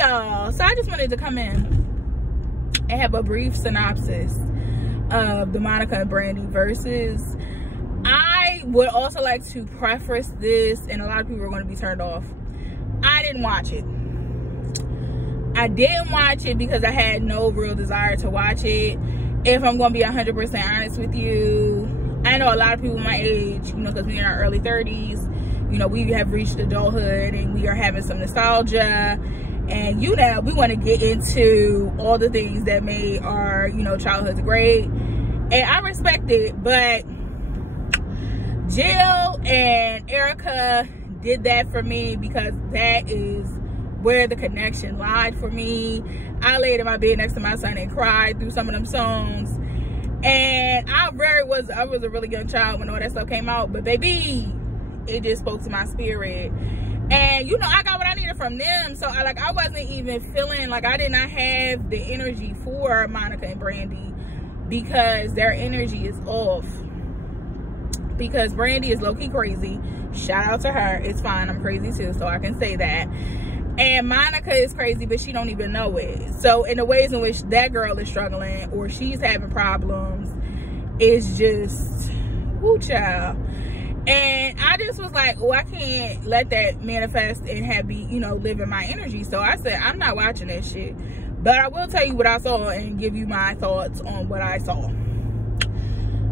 y'all. So I just wanted to come in and have a brief synopsis of the Monica and Brandy versus. I would also like to preface this, and a lot of people are going to be turned off. I didn't watch it. I didn't watch it because I had no real desire to watch it. If I'm going to be 100% honest with you, I know a lot of people my age, you know, because we're in our early 30s, you know, we have reached adulthood and we are having some nostalgia. And, you know, we want to get into all the things that made our, you know, childhoods great. And I respect it, but Jill and Erica did that for me because that is where the connection lied for me. I laid in my bed next to my son and cried through some of them songs. And I was a really young child when all that stuff came out, but baby, it just spoke to my spirit. And you know, I got what I needed from them. So I wasn't even feeling like, I did not have the energy for Monica and Brandy because their energy is off. Because Brandy is low-key crazy. Shout out to her. It's fine, I'm crazy too, so I can say that. And Monica is crazy, but she don't even know it. So in the ways in which that girl is struggling or she's having problems, it's just, woo child. And I just was like, oh, I can't let that manifest and have be, you know, live in my energy. So I said, I'm not watching that shit. But I will tell you what I saw and give you my thoughts on what I saw.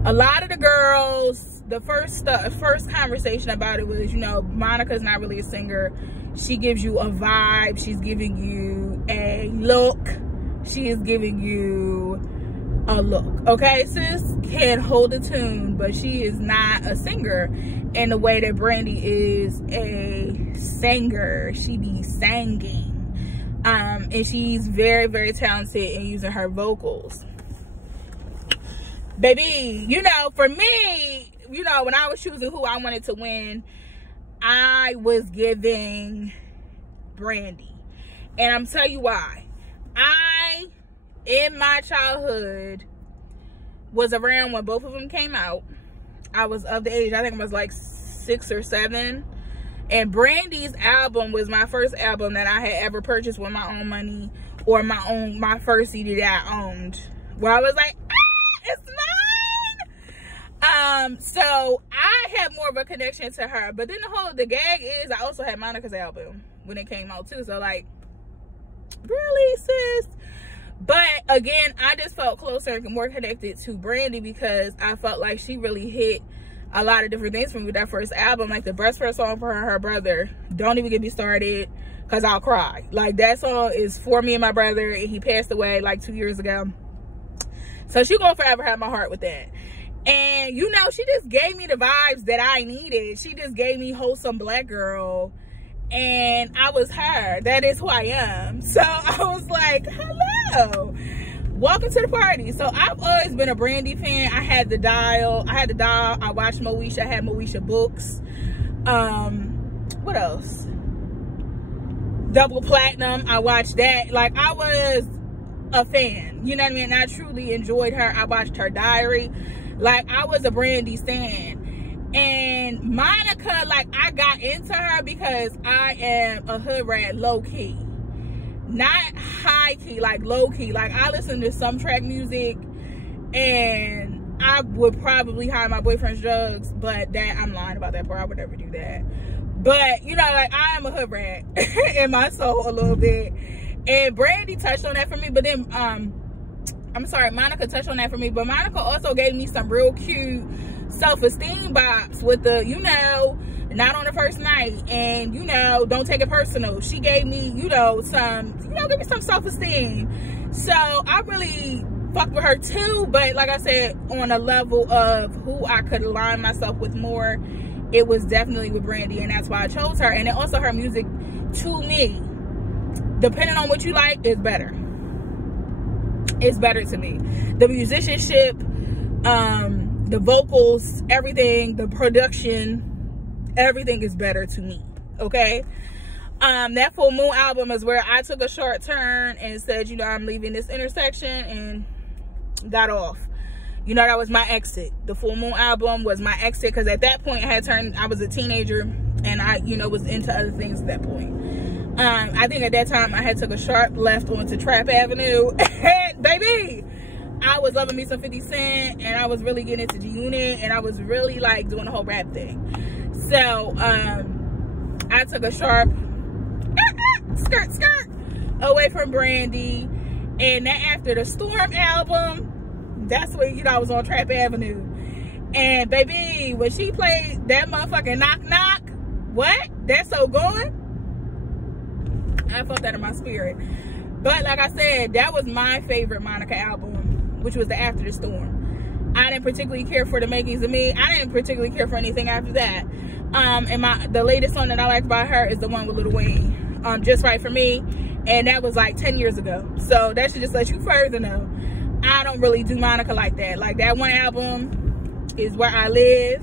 A lot of the girls, the first conversation about it was, you know, Monica's not really a singer. She gives you a vibe. She's giving you a look. She is giving you a look. Okay, sis can hold a tune, but she is not a singer in the way that Brandy is a singer. She be singing. And she's very, very talented in using her vocals. Baby, you know, for me, you know, when I was choosing who I wanted to win, I was giving Brandy. And I'm telling you why. In my childhood, was around when both of them came out. I was of the age, I think I was like 6 or 7. And Brandy's album was my first album that I had ever purchased with my own money, or my first CD that I owned. Where I was like, ah, it's mine! So I had more of a connection to her. But then the gag is I also had Monica's album when it came out too. So like, really, sis? But again, I just felt closer and more connected to Brandy because I felt like she really hit a lot of different things for me with that first album. Like the best first song for her brother, Don't Even Get Me Started, because I'll cry. Like that song is for me and my brother, and he passed away like 2 years ago. So she gonna forever have my heart with that. And you know, she just gave me the vibes that I needed. She just gave me wholesome black girl. And I was her. That is who I am. So I was like, hello, welcome to the party. So I've always been a Brandy fan. I had the dial. I watched Moesha. I had Moesha books. What else? Double Platinum. I watched that. Like, I was a fan. You know what I mean? And I truly enjoyed her. I watched her diary. Like, I was a Brandy stan. And Monica, like, I got into her because I am a hood rat, low-key. Not high-key, like low-key. Like, I listen to some track music, and I would probably hide my boyfriend's drugs, but that, I'm lying about that part. I would never do that. But, you know, like, I am a hood rat in my soul a little bit. And Brandy touched on that for me, but then, I'm sorry, Monica touched on that for me, but Monica also gave me some real cute self-esteem bops with the, you know, not on the first night, and, you know, don't take it personal. She gave me, you know, give me some self-esteem. So I really fucked with her too, but like I said, on a level of who I could align myself with more, it was definitely with Brandy, and that's why I chose her. And then also her music, to me, depending on what you like, is better. It's better to me. The musicianship, the vocals, everything, the production, everything is better to me. Okay? That Full Moon album is where I took a short turn and said, you know, I'm leaving this intersection, and got off. You know, that was my exit. The Full Moon album was my exit, because at that point I was a teenager, and I, you know, was into other things at that point. I think at that time I had took a sharp left onto Trap Avenue. And baby, I was loving me some 50 Cent, and I was really getting into G-Unit, and I was really like doing the whole rap thing. So I took a sharp skirt away from Brandy, and then after the Storm album, that's when, you know, I was on Trap Avenue. And baby, when she played that motherfucking Knock Knock, what? That's so going? I felt that in my spirit. But like I said, that was my favorite Monica album, which was the After the Storm. I didn't particularly care for the Makings of Me. I didn't particularly care for anything after that. And the latest song that I like by her is the one with Lil Wayne, Just Right For Me. And that was like 10 years ago. So that should just let you further know I don't really do Monica like that. Like, that one album is where I live,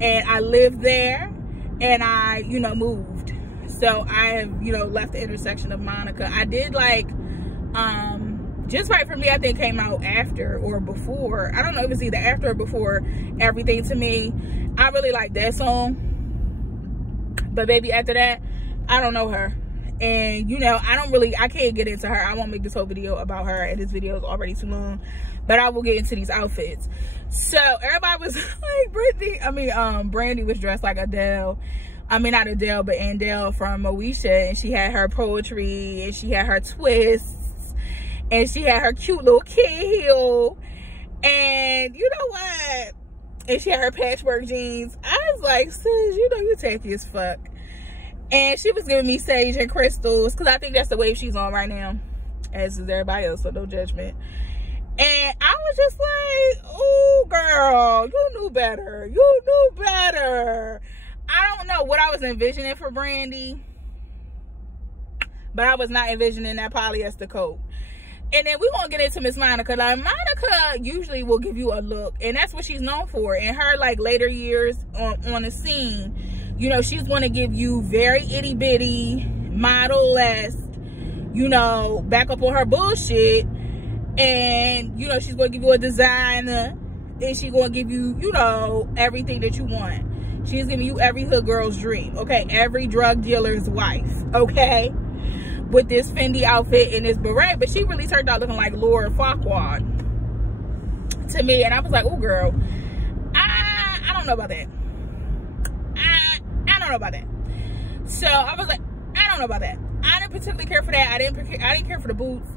and I lived there, and I, you know, moved. So I have, you know, left the intersection of Monica. I did like Just Right For Me, I think came out after or before. I don't know if it's either after or before Everything To Me. I really like that song. But baby, after that, I don't know her. And, you know, I can't get into her. I won't make this whole video about her, and this video is already too long. But I will get into these outfits. So everybody was like, Brandy was dressed like Adele. I mean, not Adele, but Andele from Moesha. And she had her poetry, and she had her twists, and she had her cute little kid heel. And you know what? And she had her patchwork jeans. I was like, sis, you know you tacky as fuck. And she was giving me sage and crystals, because I think that's the wave she's on right now, as is everybody else, so no judgment. And I was just like, oh, girl, you knew better. You knew better. I don't know what I was envisioning for Brandy, but I was not envisioning that polyester coat. And then we're going to get into Miss Monica. Like, Monica usually will give you a look, and that's what she's known for. In her, like, later years on the scene, you know, she's going to give you very itty-bitty, model-esque, you know, back up on her bullshit. And, you know, she's going to give you a designer. And she's going to give you, you know, everything that you want. She's giving you every hood girl's dream, okay? Every drug dealer's wife, okay? With this Fendi outfit and this beret. But she really turned out looking like Laura Farquaad to me. And I was like, oh, girl, I don't know about that. I don't know about that. So I was like, I don't know about that. I didn't particularly care for that. I didn't care for the boots.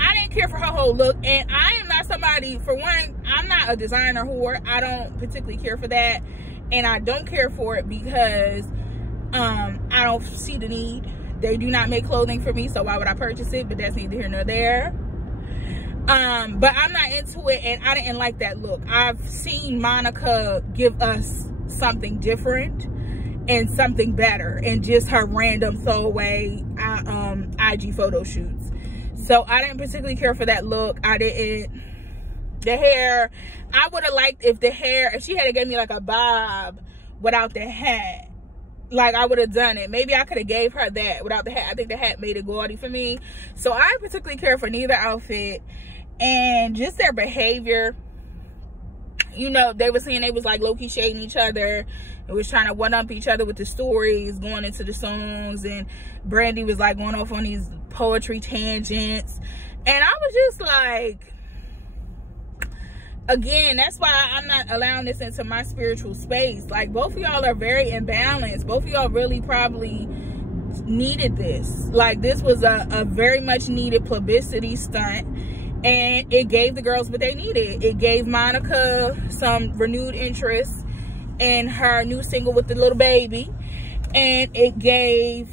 I didn't care for her whole look. And I am not somebody, for one, I'm not a designer whore. I don't particularly care for that. And I don't care for it because I don't see the need. They do not make clothing for me, so why would I purchase it? But that's neither here nor there. But I'm not into it, and I didn't like that look. I've seen Monica give us something different and something better, and just her random throwaway IG photo shoots. So I didn't particularly care for that look. I didn't. The hair, I would have liked if she had given me like a bob without the hat. Like, I would have done it. Maybe I could have gave her that without the hat. I think the hat made it gaudy for me. So I didn't particularly care for neither outfit. And just their behavior. You know, they were saying they was like low-key shading each other. It was trying to one-up each other with the stories going into the songs. And Brandy was like going off on these poetry tangents. And I was just like, again, that's why I'm not allowing this into my spiritual space. Like, both of y'all are very imbalanced. Both of y'all really probably needed this. Like, this was a very much needed publicity stunt. And it gave the girls what they needed. It gave Monica some renewed interest in her new single with the little baby. And it gave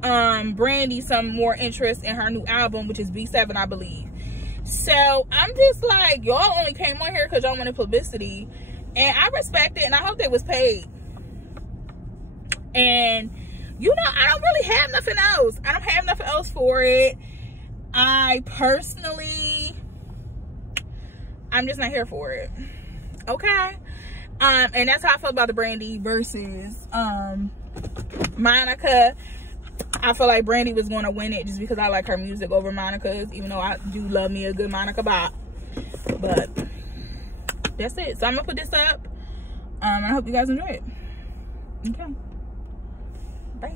Brandy some more interest in her new album, which is B7, I believe. So I'm just like, y'all only came on here because y'all wanted publicity, and I respect it, and I hope they was paid. And you know, I don't really have nothing else. I don't have nothing else for it. I personally, I'm just not here for it. Okay. And that's how I feel about the Brandy versus Monica. I feel like Brandy was going to win it just because I like her music over Monica's, even though I do love me a good Monica bop. But that's it. So I'm going to put this up. I hope you guys enjoy it. Okay. Bye.